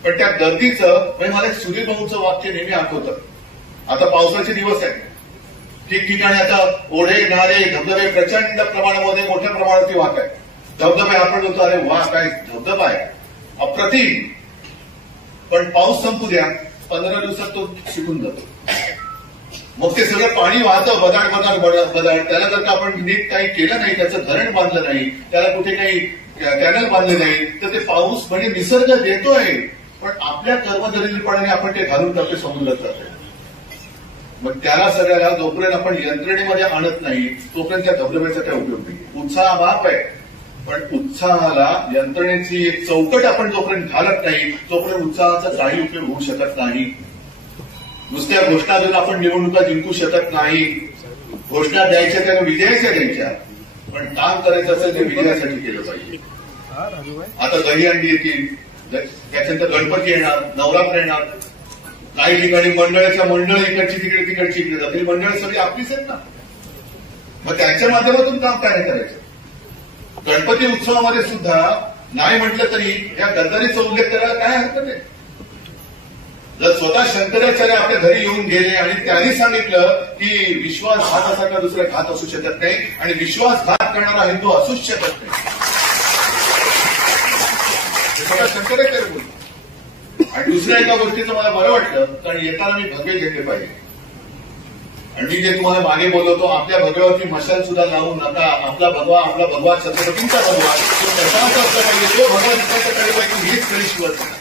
पण त्या गर्दीचं मला सुधीर भाऊंचं वाक्य नेहमी आठवतं. आता पावसाचे दिवस आहेत, ठिकठिकाणी आता ओढे, नाले, धबधबे प्रचंड प्रमाणामध्ये मोठ्या प्रमाणात वाहत आहेत. धबधबे आपण होतो, अरे वा काय धबधबा आहे, अप्रतिम. पण पाऊस संपू द्या, 15 दिवसात तो शिकून जातो. मग ते सगळं पाणी वाहतं बदाड बदाड बदाड बदाड. त्याला जर का आपण नीट काही केलं नाही, त्याचं धरण बांधलं नाही, त्याला कुठे काही कॅनल बांधले नाही, तर ते पाऊस म्हणजे निसर्ग देतोय पण आपल्या कर्मदरिद्रपणाने आपण ते घालून टाकले, समुद्रात जातोय. मग त्याला सगळ्याला जोपर्यंत आपण यंत्रणेमध्ये आणत नाही तोपर्यंत त्या धबधब्याचा काय उपयोग नाही. उत्साह माप आहे पण उत्साहाला यंत्रणेची एक चौकट आपण जोपर्यंत घालत नाही तोपर्यंत उत्साहाचा काही उपयोग होऊ शकत नाही. नुसत्या घोषणा देऊन आपण निवडणुका जिंकू शकत नाही. घोषणा द्यायच्या त्या विजयाच्या द्यायच्या, पण काम करायचं असेल ते विजयासाठी केलं पाहिजे. आता दहीहंडी येतील, त्याच्यानंतर गणपती येणार, नवरात्र येणार, काही ठिकाणी मंडळाच्या मंडळ इकडची तिकडे तिकडची इकडे जातील. मंडळ सगळी आपलीच आहेत ना, मग त्यांच्या माध्यमातून काम काय करायचं. गणपती उत्सवामध्ये सुद्धा नाही म्हटलं तरी या गद्दारीचा उल्लेख करायला काय हरकत आहे. जर स्वतः शंकराचार्य आपल्या घरी येऊन गेले आणि त्यांनी सांगितलं की विश्वासघातासारखा दुसरा घात असू शकत नाही आणि विश्वासघात करणारा हिंदू असूच शकत नाही, स्वतः शंकराचार्य बोलले. आणि दुसऱ्या एका गोष्टीचं मला बरं वाटलं, कारण येताना मी भगवे घेतले पाहिजे. आणि मी जे तुम्हाला मागे बोलवतो, आपल्या भगव्यावरती मशाल सुद्धा लावू नका. आपला भगवा छत्रपतींचा भगवा तो कशाचा असला पाहिजे, तो भगवा दिसायचा कडे पाहिजे, हीच खरी शिवसेना.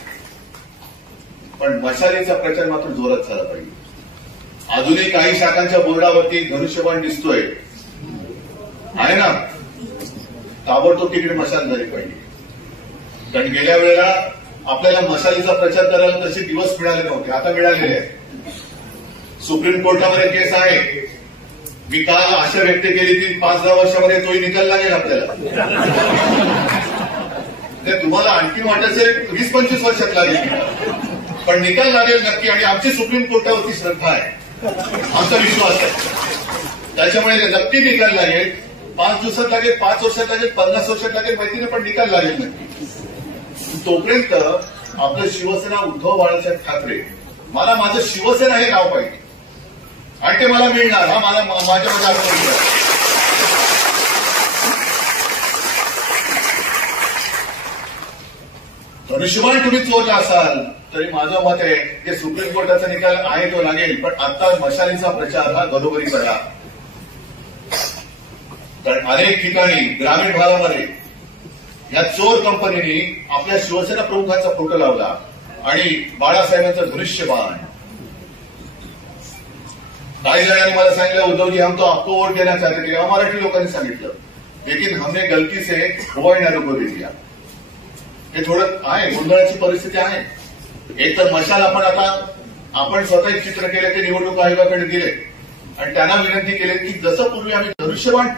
पण मशालीचा प्रचार मात्र जोरात झाला पाहिजे. अजूनही काही शाखांच्या बोर्डावरती धनुष्यबाण दिसतोय आहे ना, ताबडतोब तिकडे मशाल झाली पाहिजे. कारण गेल्या वेळेला आपल्याला मशालीचा प्रचार करायला तसे दिवस मिळाले नव्हते, आता मिळालेले आहेत. सुप्रीम कोर्टामध्ये केस आहे. मी काल आशा व्यक्त केली की 5-10 वर्षामध्ये तोही निकाल लागेल आपल्याला. ते तुम्हाला आणखी वाटायचं 20-25 वर्षात लागेल, पण निकाल लागेल नक्की. आणि आमची सुप्रीम कोर्टावरती श्रद्धा आहे, आमचा विश्वास आहे. त्याच्यामुळे नक्की निकाल लागेल. 5 दिवसात लागेल, 5 वर्षात लागेल, 50 वर्षात लागेल, माहिती नाही, पण निकाल लागेल नक्की. तोपर्यंत आपलं शिवसेना उद्धव बाळासाहेब ठाकरे, मला माझं शिवसेना हे नाव पाहिजे आणि ते मला मिळणार. हा मला माझ्यामध्ये आठवण. धनुष्यबाण तुम्ही चोरला असाल तरी माझं मत आहे की सुप्रीम कोर्टाचा निकाल आहे तो लागेल, पण आता मशालीचा प्रचार हा घरोघरी करा. कारण अनेक ठिकाणी ग्रामीण भागामध्ये या चोर कंपनीने आपल्या शिवसेना प्रमुखांचा फोटो लावला आणि बाळासाहेबांचं धनुष्यबाण. काही जणांनी मला सांगितलं, उद्धवजी हम तो आपको वोट देना चाहते थे. मराठी लोकांनी सांगितलं, लेकिन हमने गलती से हवाई नारों को दे दिया. हे थोडं आहे, गोंधळाची परिस्थिती आहे. एक तर मशाल आपण स्वतः चित्र केले, ते निवडणूक आयोगाकडे दिले आणि त्यांना विनंती केली की जसं पूर्वी आम्ही धनुष्यबाण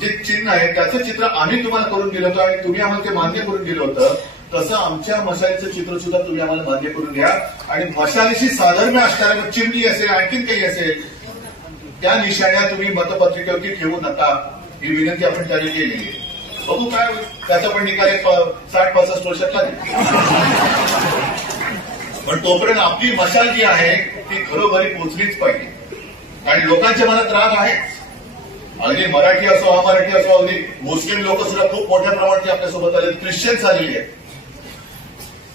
जे चिन्ह आहे त्याचं चित्र आम्ही तुम्हाला करून दिलं होतं आणि तुम्ही आम्हाला ते मान्य करून दिलं होतं, तसं आमच्या मशालीचं चित्र सुद्धा तुम्ही आम्हाला मान्य करून द्या. आणि मशालीशी साधर्म्य असणाऱ्या चिमणी असेल, आणखीन काही असेल, त्या निशाण्या तुम्ही मतपत्रिकेवरती ठेवू नका, ही विनंती आपण त्याने केली आहे. बघू काय होईल, त्याचा पण निकाल 60-65 वर्षात लागेल. पण तोपर्यंत आपली मशाल जी आहे ती घरोघरी पोहोचलीच पाहिजे. आणि लोकांच्या मनात राग आहे, अगदी मराठी असो, अमराठी असो, अगदी मुस्लिम लोक सुद्धा खूप मोठ्या प्रमाणात आपल्यासोबत आले, ख्रिश्चन्स आलेले आहेत,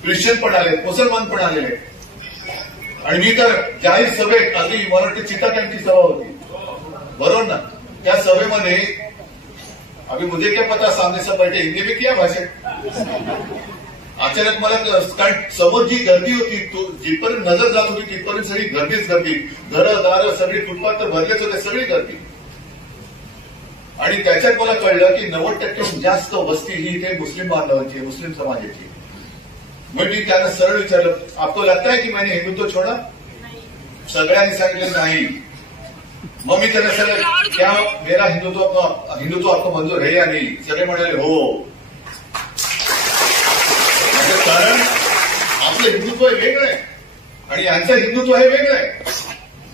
ख्रिश्चन पण आले, मुसलमान पण आलेले आहेत. आणि मी तर जाहीर सभेत, अगदी मराठी चिता त्यांची सभा होती बरोबर ना, त्या सभेमध्ये अभी मुझे क्या पता सामने सब बैठे हिंदी में किया भाषण. अचानक मला, कारण समोर जी गर्दी होती, जिथपर्यंत नजर जात होती तिथपर्यंत सगळी गर्दीच गर्दी, घरं दारं सगळी, फुटपाथ तर भरलेच होते, सगळी गर्दी. आणि त्याच्यात मला कळलं की 90% जास्त वस्ती ही इथे मुस्लिम बांधवांची, मुस्लिम समाजाची. मग मी त्यांना सरळ विचारलं, आपको लगता है की मैंने हिंदुत्व छोडा. सगळ्यांनी सांगितलं नाही. मग मी त्यांना सगळं क्या मेरा हिंदुत्व आपको मंजूर है या नाही, सगळे म्हणाले हो. कारण आपलं हिंदुत्व हे वेगळं आहे आणि यांचं हिंदुत्व हे वेगळं आहे.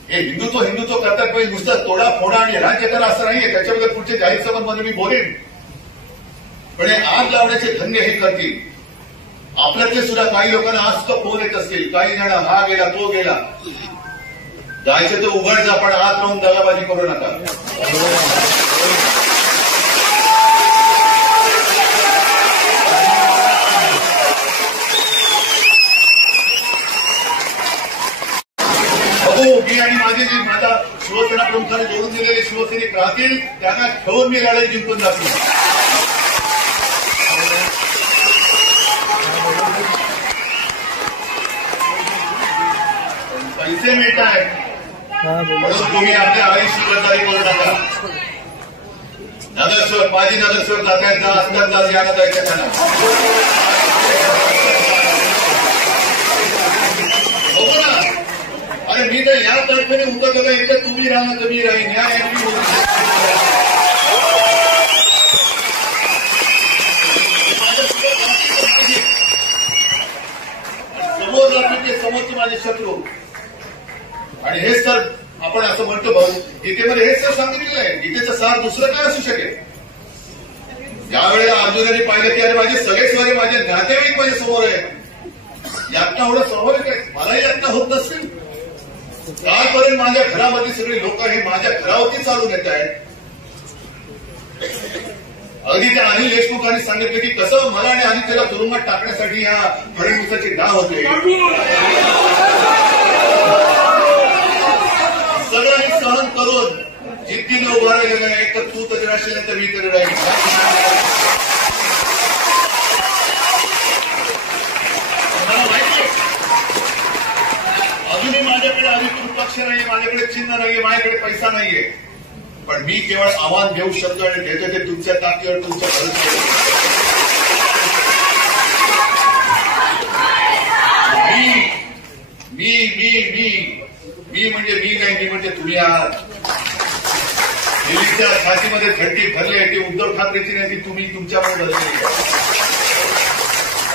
हे हिंदुत्व करतात पण नुसतं तोडा फोडा आणि राज्य करा असं नाहीये. त्याच्याबद्दल पुढच्या जाहीर सभांमध्ये मी बोलेन. पण हे आग लावण्याचे धंदे हे करतील. आपल्यातले सुद्धा काही लोकांना आज फोन येत असतील, काही जण हा गेला तो गेला. जायचं तर उघड जा, पण आत राहून दगाबाजी करू नका. मी आणि माझा शिवसेना प्रमुखांनी जोडून दिलेले शिवसैनिक राहतील, त्यांना ठेवून मी लढाई जिंकून जातो. पैसे मिळत आहेत म्हणून तुम्ही आपल्या आयुष्य गद्दारी करू नका. नगरसेवक माजी नगरसेवक जातायचा असतात जात याला जायचं त्यांना बघू ना. अरे मी तर या तर्फेने उतरलो इथं तुम्ही राहा तर मी राहीन या समोर जातील ते समोरचे माझे शत्रू. आणि हेच तर आपण असं म्हणतो भाऊ, गीतेमध्ये हेच तर सांगितलेलं आहे. गीतेचं सार दुसरं काय असू शकेल. यावेळेला अर्जुनाने पाहिलं की अरे माझे सगळे स्वारे माझे नातेवाईक माझ्या समोर आहे. यातना एवढं स्वाभाविक आहे, मलाही यातना होत नसेल. कालपर्यंत माझ्या घरामध्ये सगळे लोक हे माझ्या घरावरती चालून येत आहेत. अगदी त्या अनिल देशमुखांनी सांगितलं की कसं मला आणि आदित्यला तुरुंगात टाकण्यासाठी या फडणवीसाची डाव होते. सगळं मी सहन करून जिद्दीने उभा राहिलेलं आहे. एक तर तू तरी राहशील तर मी तरी राहील. मला माहिती आहे अजूनही माझ्याकडे अधिकृत पक्ष नाहीये, माझ्याकडे चिन्ह नाहीये, माझ्याकडे पैसा नाहीये. पण मी केवळ आव्हान देऊ शकतो आणि देतो ते तुमच्या ताकदीवर तुमच्या मी म्हणजे मी नाही, मी म्हणजे तुम्ही आहात. दिल्लीच्या छातीमध्ये थंडी भरली आहे ती उद्धव ठाकरेची नाही, ती तुम्ही तुमच्यामुळे भरलेली आहे.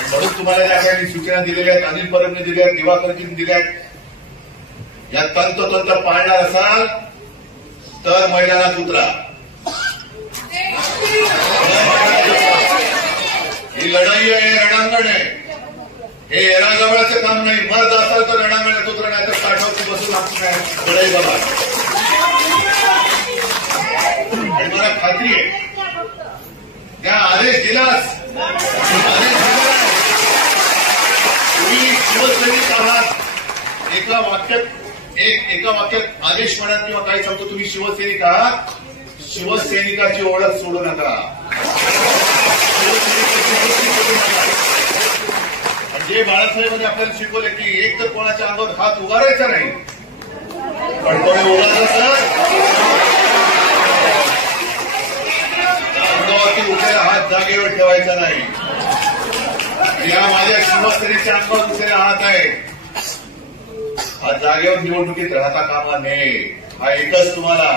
म्हणून तुम्हाला ज्या काही सूचना दिलेल्या आहेत, अनिल परबने दिल्या आहेत, दिवाकरजींनी दिल्या आहेत, या तंतोतंत पाळणार असाल तर मैदानात उतरा. ही लढाई आहे, रणांगण आहे. हे एराजवळचं काम नाही. मर्द असाल तर रणांगणात उतरा, नाही तर काठावरती बसून आपण लढाई बघा. आणि मला खात्री आहे त्या आदेश दिलास, तुम्ही शिवसैनिक आहात. एका वाक्यात आदेश म्हणा किंवा काही सांगतो, तुम्ही शिवसैनिक आहात. शिवसैनिकाची ओळख सोडू नका. जे बाळासाहेबांनी आपल्याला शिकवले की एक तर कोणाच्या अंगावर हात उगारायचा नाही, पण कोणी उगारला तर अंगावरती उठलेला हात जागेवर ठेवायचा नाही. या माझ्या शिवसेनेच्या अंगावर उठलेला हात आहे, हा जागेवर निवडणुकीत राहता कामा नये. हा एकच तुम्हाला